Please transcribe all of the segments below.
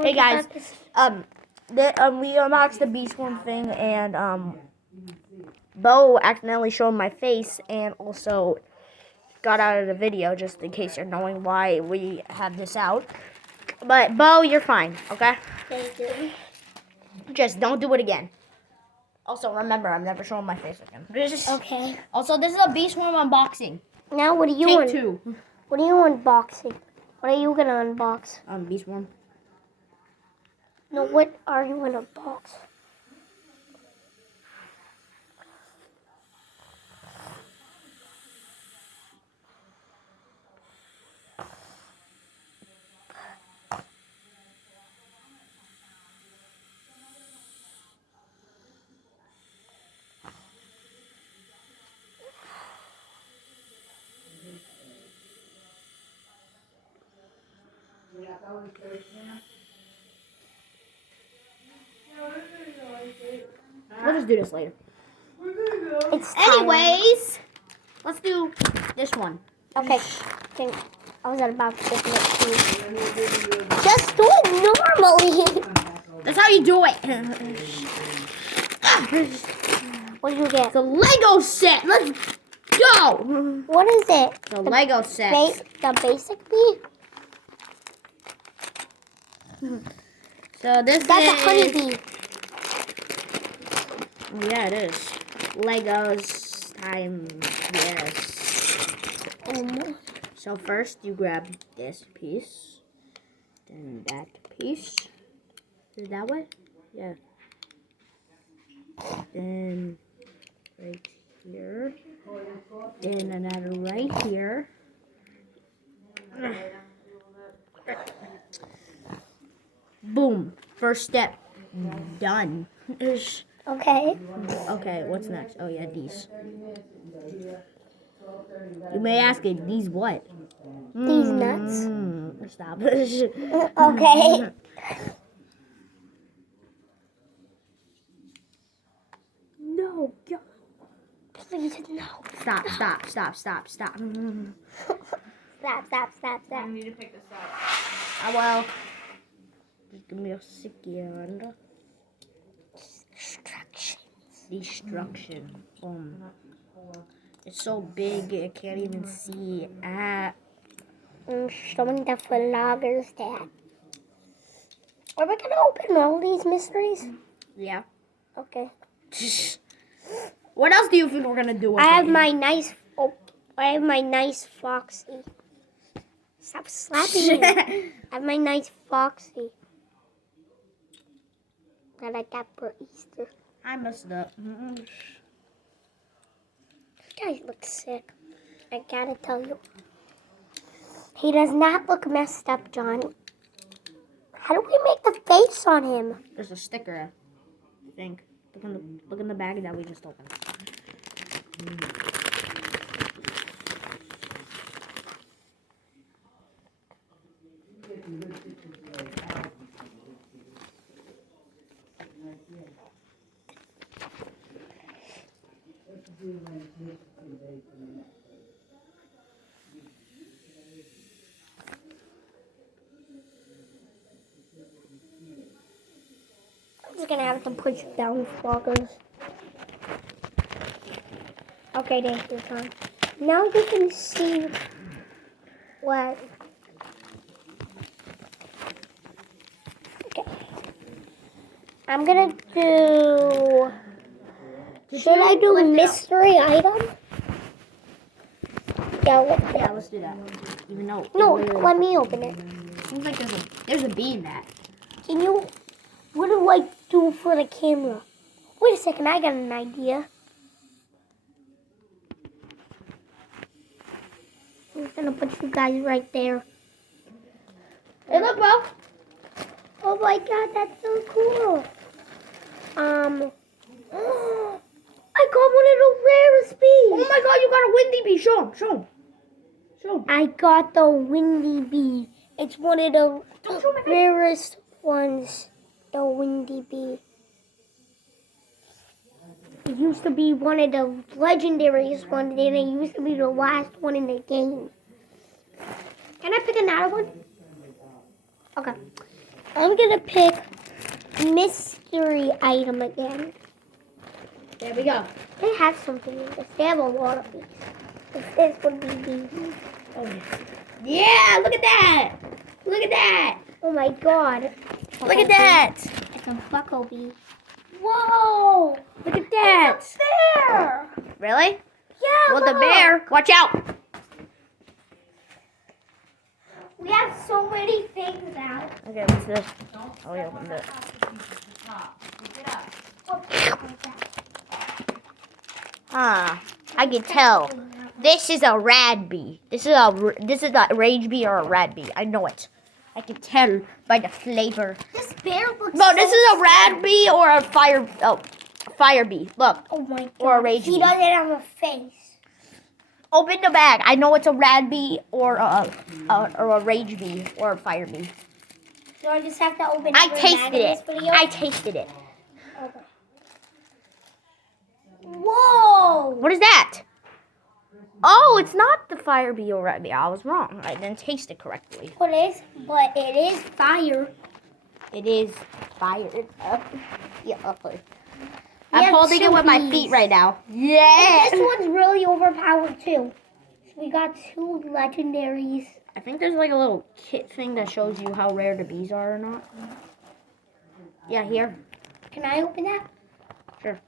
Hey guys, we unboxed the Beast One thing, and Bo accidentally showed my face, and also got out of the video, just in case you're knowing why we have this out. But Bo, you're fine, okay? Thank you. Just don't do it again. Also, remember, I'm never showing my face again. Okay. Also, this is a Beast One unboxing. Now what are you Take two. What are you unboxing? What are you gonna unbox? Beast One. No, what are you gonna unbox? We'll just do this later. It's time. Anyways, let's do this one. Okay. I was about to open it too. Just do it normally. That's how you do it. What did you get? The Lego set. Let's go. What is it? The Lego set. The basic bee? So this That's is... a honeybee. Yeah, it is. Legos time. Yes. So first you grab this piece. Then that piece. Is that way? Yeah. Then right here. Then another right here. Boom. First step. Done. Okay. Okay, what's next? Oh yeah, these. You may ask it, these what? These nuts. Stop. Okay. No, go. Please no. Stop. Stop. I need to pick this up. Well, just give me a second. Destruction. It's so big, I can't even see. Showing the vloggers that. Are we gonna open all these mysteries? Yeah. Okay. What else do you think we're gonna do with I have it? my nice Foxy. Stop slapping me. I have my nice Foxy that I got for Easter. I messed up. You guys look sick. I gotta tell you. He does not look messed up, John. How do we make the face on him? There's a sticker, I think. Look in the bag that we just opened. I'm just gonna have to push down vloggers. Okay, thank you, John. Now you can see what. Okay. I'm gonna do. Should I do a mystery item? Yeah, let's do that. Even though. No, let me open it. Seems like there's a bee in that. Can you? What do I do for the camera? Wait a second, I got an idea. I'm just gonna put you guys right there. Hey, look, Bo. Oh my god, that's so cool. I got one of the rarest bees. Oh my god, you got a windy bee. Show him. I got the windy bee. It's one of the rarest ones. The windy bee. It used to be one of the legendariest ones, and it used to be the last one in the game. Can I pick another one? Okay. I'm gonna pick mystery item again. There we go. They have something in this. They have a lot of these. This would be these. Oh, yeah, look at that. Look at that. Oh my god. Look at that. It's a Bucklebee. Whoa. Look at that. It's a bear. Really? Yeah, Well, the look. bear. Watch out. We have so many things out. Okay, what's this? Oh, we opened it. I can tell. This is a rad bee. This is a rage bee or a rad bee. I know it. I can tell by the flavor. This bear looks No, so this is a rad bee or a fire bee. Look. Oh my god. Or a rage He bee. doesn't have a face. Open the bag. I know it's a rad bee or a rage bee or a fire bee. So I just have to open I every tasted bag in it. this video? I tasted it. Okay. Whoa! What is that? Oh, it's not the fire bee or rat bee. I was wrong. I didn't taste it correctly. But it is fire. It is fired up. Yeah, okay. We I'm have holding it with my two feet bees. right now. And Yeah. this one's really overpowered too. So we got 2 legendaries. I think there's like a little kit thing that shows you how rare the bees are or not. Yeah, here. Can I open that? Sure.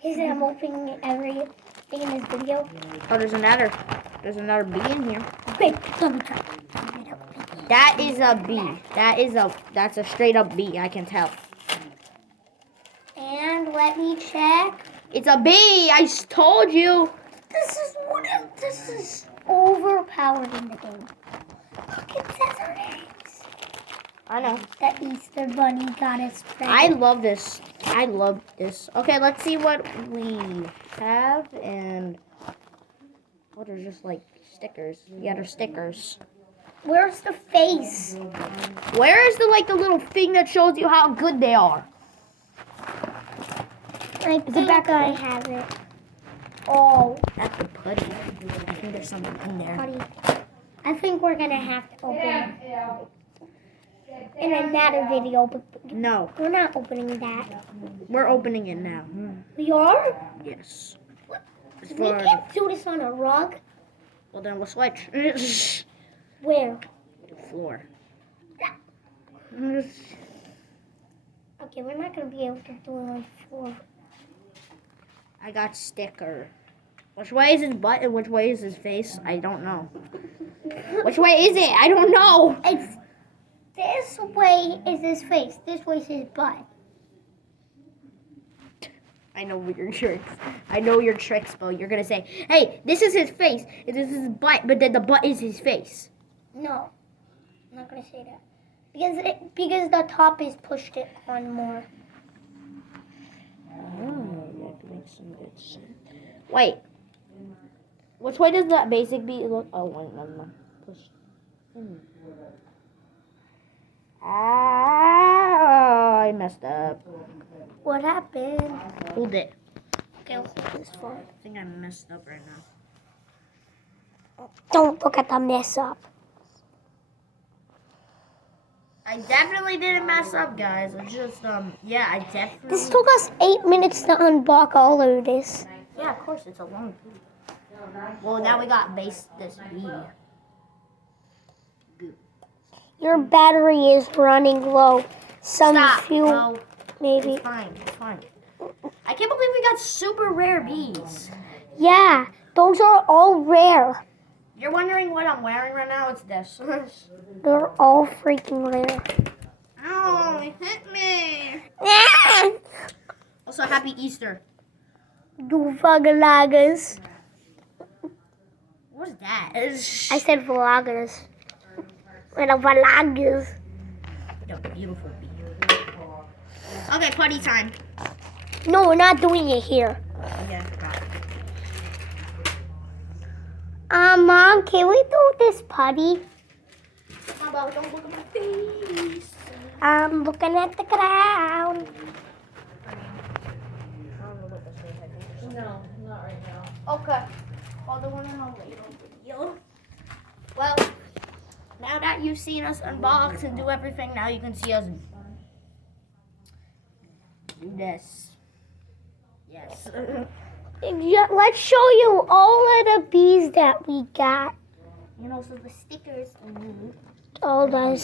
He said I'm opening everything in this video. Oh, there's another bee in here. Wait, let me try. That is a bee. That's a straight up bee. I can tell. And let me check. It's a bee. I told you. This is overpowered in the game. Look, it says our names. I know. The Easter Bunny got us I present. love this. I love this. Okay, let's see what we have and what are just like stickers. Yeah, they're stickers. Where's the face? Where is the little thing that shows you how good they are? I think back I there? have it. Oh, That's the putty. I think there's something in there. buddy. I think we're gonna have to open it in another video, but No, we're not opening that. we're opening it now. We are? Yes. It's We for, can't do this on a rug. well, then we'll switch. Where? Floor. Okay, we're not gonna be able to do it on the floor. I got sticker. Which way is his butt and which way is his face? I don't know. Which way is it? I don't know. It's this way is his face. This way is his butt. I know your tricks. I know your tricks, Bo. You're gonna say, "Hey, this is his face, and this is his butt," but then the butt is his face. No, I'm not gonna say that because the top is pushed it on more. Oh, that makes some good sense. Wait, which way does that basic bee look? Oh, wait, never mind. Push. Ah, I messed up. What happened? Hold it. Okay, I'll hold this for. I think I messed up right now. Don't look at the mess up. I definitely didn't mess up, guys. It's just, yeah, I definitely. This took us 8 minutes to unbox all of this. Yeah, of course, it's a long bee. Well, now we got this bee. Your battery is running low. Some Stop. fuel, No, maybe. it's fine. It's fine. I can't believe we got super rare bees. Yeah, those are all rare. You're wondering what I'm wearing right now? It's this. They're all freaking rare. Ow, it hit me. Also, happy Easter. Vloggers. What is that? I said vloggers. We're the vloggers. A beautiful bee. Okay, party time. No, we're not doing it here. Yeah, I forgot. Mom, can we do this putty? How about don't look at my face? I'm looking at the ground. No, not right now. Okay. I'll do one in a later video. Well, now that you've seen us unbox and do everything, now you can see us Yes. Yes. Yeah, let's show you all of the bees that we got. And also the stickers. All the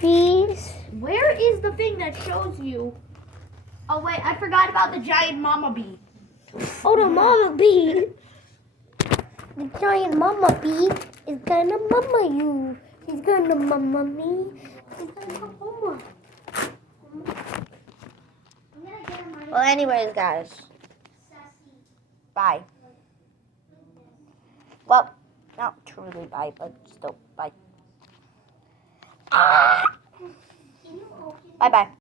bees. Where is the thing that shows you? Oh wait, I forgot about the giant mama bee. Oh, the mama bee. The giant mama bee is gonna mama you. He's gonna mama me. He's gonna mama. Well, anyways, guys. Bye. Well, not truly bye, but still bye. Bye bye.